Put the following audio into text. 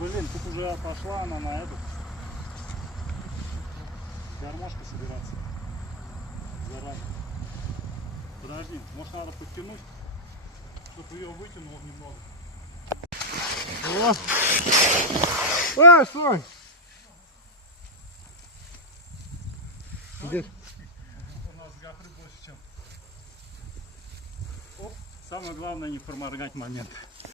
Блин, тут уже пошла она на эту гармошку собираться. Заранее. Подожди, может надо подтянуть, чтобы ее вытянул немного. О! Стой! Где? У нас гафры больше, чем. Оп. Самое главное не проморгать момент.